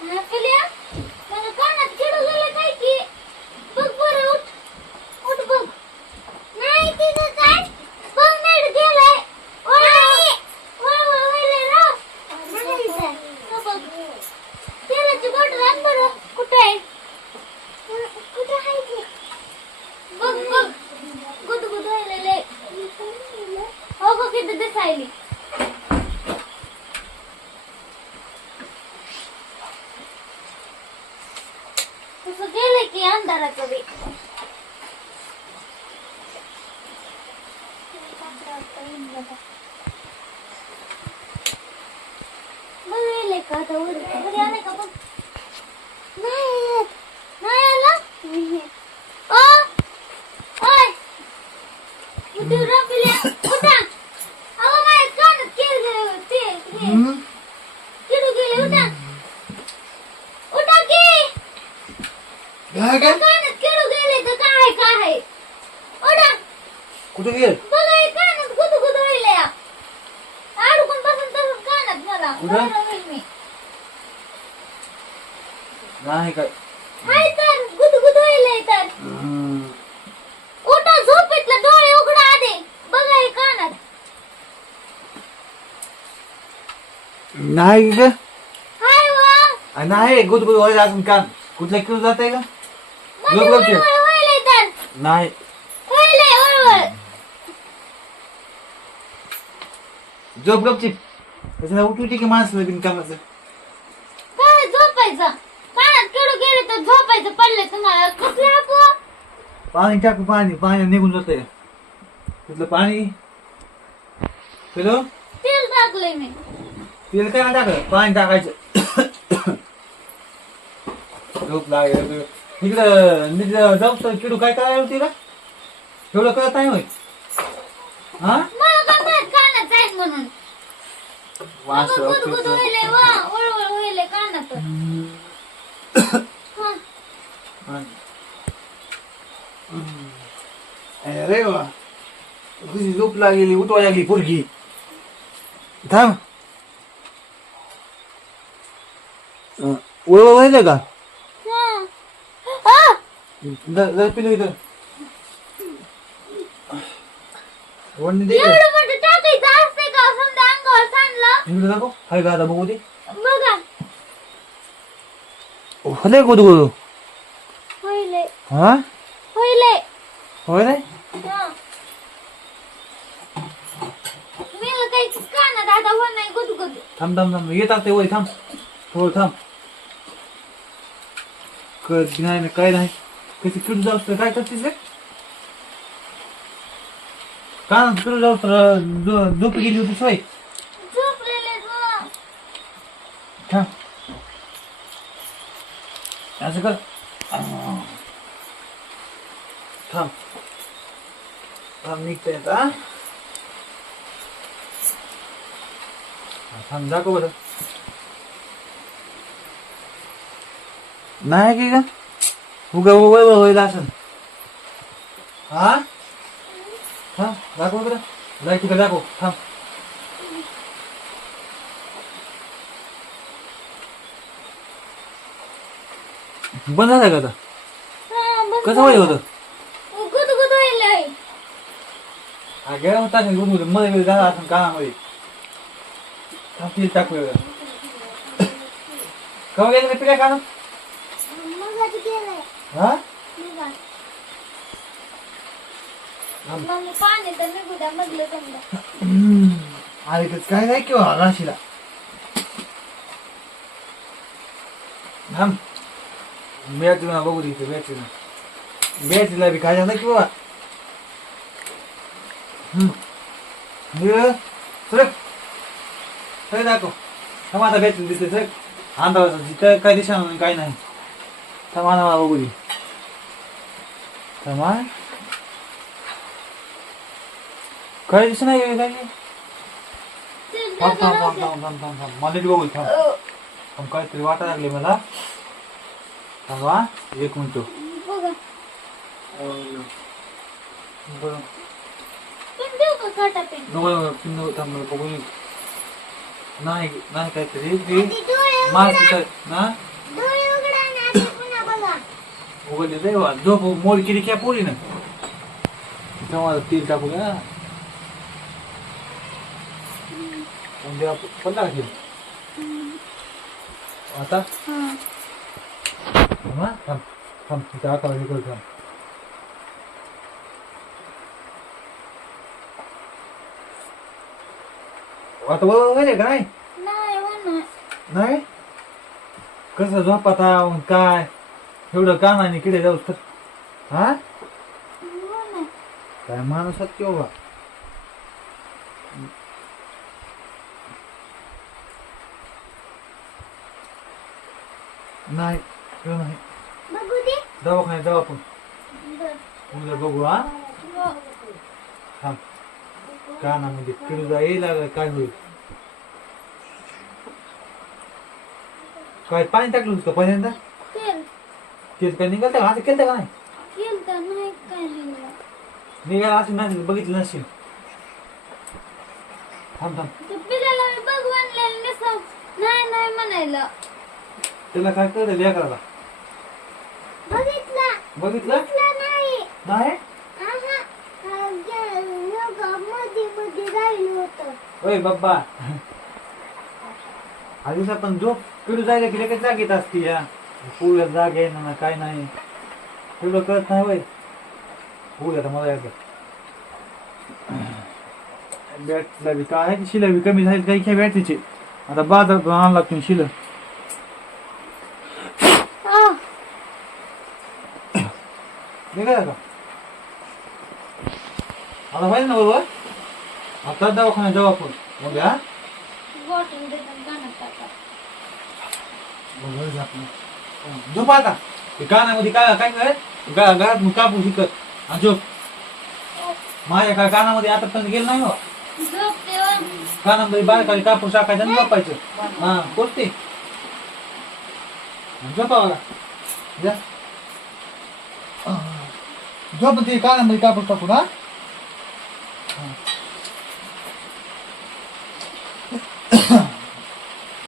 पिल्या मला कानात किडू गेलं काय की बघ बरं उठ उठ बघ नाही तिथं काय बघ नीट गेलाय नाही वळ वळ वळले राव नाही इथं. हो बघ तेलाची बॉटल आण बरं कुठं आहे कुठं आहे ती बघ बघ गुद गुद व्हायलेले हो बघ इथं दिसायली तसं गेलं की अंधाराचं बी बघ येले का आता वर घरी आले का बघ नाही येत नाही आला ओ ओय उठू रपिल्या उठा अहो माझ्या कानात केळ गेले ते हे. किडू गेले उठा उठा की काय काय कानात किडू गेले तर काय आहे, काय आहे? उठा गेल बघा हे कानात गुदू गुदू व्हायले या. अडकून बसून तसंच कानात मला. कुठं? बरं होईल मी. नाही काय. हाय तर गुदू गुदू व्हायले तर उठा झोपेतलं डोळे उघडा आधे. बघा हे कानात. नाही ग. हाय वा. नाही गुदगुद व्हायला अजून काम कुठल्या किलो जात आहे का तर. नाही व्हायले वळवळ झोप गपची त्याच्याला उठवते की माणसं बिन कामाचं. काय झोपायचं? कानात किडू गेले तर झोपायचं? पडले तुम्हाला. कसले आपू? पाणी टाकू पाणी. पाणी निघून जात तिथलं पाणी? पिलो तेल टाकलंय मी. तेल काय टाकलं? पाणी टाकायचं. झोप लागेल. इकडं जाऊ किडू काय काय होती का एवढं कळत नाही होय. हा? मला काय माहीत कानात जाईल म्हणून. वास व्हायले व्हायले हा. अरे वा. तुझी झोप लागली उठवा लागली पोरगी. थांब. ओळख व्हायचं का? हा. पिलो इथं. दे इकडं. एवढं मोठं टाकायचं असते का समजा अंगावर इकडं दाखव हाय आता बघू दे बघा होले गुद गुद होईले हा होईले होय रे हा. मेलं काही कानात आता होत नाही गुद गुद थांब थांब थांब येतात ते वय थांब थोडं थांब कर नाही ना काय नाही कशी किडू जाऊ काय करतेस रे का किडू जाऊ झोप गेली होती सोय झोपलेले ग. थांब असं कर आ. थांब थांब निघता येत थांब दाखव बरं नाही की का उगा वय वय होईल असं हा थांब दाखव बरं लाइट तिकडे दाखव थांब बंद झालं का आता? कसं वय होतं? गुद गुद व्हायले गेला होता गुदगुदमध्ये मध्ये झाला कानामध्ये थांब टाकू एवढं. केव्हा गेले पिढ्या काना मगाच गेलाय हा? मगाच. मग पाणी तर निघू द्या मधलं समजा. अरे त्याच काय नाही किंवा राशीला. थांब. मॅच ना बघू दे मॅच ना मॅचला बी काय झालं की बाबा सरक सर. दाखव. थांब आता मॅच दिसते सर. अंधाराचा जिथं काय दिशा नाही काय नाही. थांबा ना बघू दे. थांबा काय दिसत नाही काय थांब थांब थांब थांब थांब थांब मला बघू थांब. अ, थांब काहीतरी वाटायला लागले मला. थांबा एक मिनिट बघा बरं पण देऊ का काटा पेन नको नको, पिन थांब मला बघू दे. नाही नाही काहीतरी ते डोळे मास्क ना बोलले रे वा झोप मोड केली क्या पोरी ना तेव्हा तेल टाकू का उद्या पडला का तेल आता हा हा थांब थांब तिथे आता हे करतो आता वगैरे का नाही नाही म्हणा नाही कसं झोपाता काय एवढं कानाने किडे जाऊ तर हा म्हणा काय नाही बघू दे. दवाखान्यात जाऊ आपण. उद्या बघू हा? हो. थांब. कानामध्ये किडू जा येईल लागलं काय होईल? काय पाणी टाकलं होतं का पहिल्यांदा? तेल. तेच काय निघालं का असं केलं का नाही? काय निघालं? असं नाही बघितलं नसेल. थांब थांब. ते पिल्याला मी बघ म्हणलेलं नसं नाही नाही म्हणायला. त्याला काय कळलं लेकराला? बघितला. बघितलं? नाही. नाही? मध्ये मध्ये राहिलं होतं. ओय बाप्पा. आधीच आपण झोप पिढू जायला की लगेच जागेत असती या पुढे जाग आहे ना काय नाही. एवढं कळत नाही वय होऊ आता मला एकदा बॅटला बी काय आहे शिला बी कमी झाली काही काय बॅटरीची. आता बाजारात आणावं लागतो शिलं निघाला का? आता पाहिजे ना बरोबर आता दवाखान्यात जाऊ आपण. मग हा बॉटल देतात टाका. जात. झोप आता. ते कानामध्ये काय काय काय? गा- घरात मग कापूस शिकत. आणि झोप. माझ्या काय कानामध्ये आतापर्यंत गेलं नाही हो. झोपते वर. कानामध्ये बारकाली कापूस टाकायचं आणि झोपायचं. हा कोणते? झोपा बघा जा Job întâi care am ridicat până acum, da?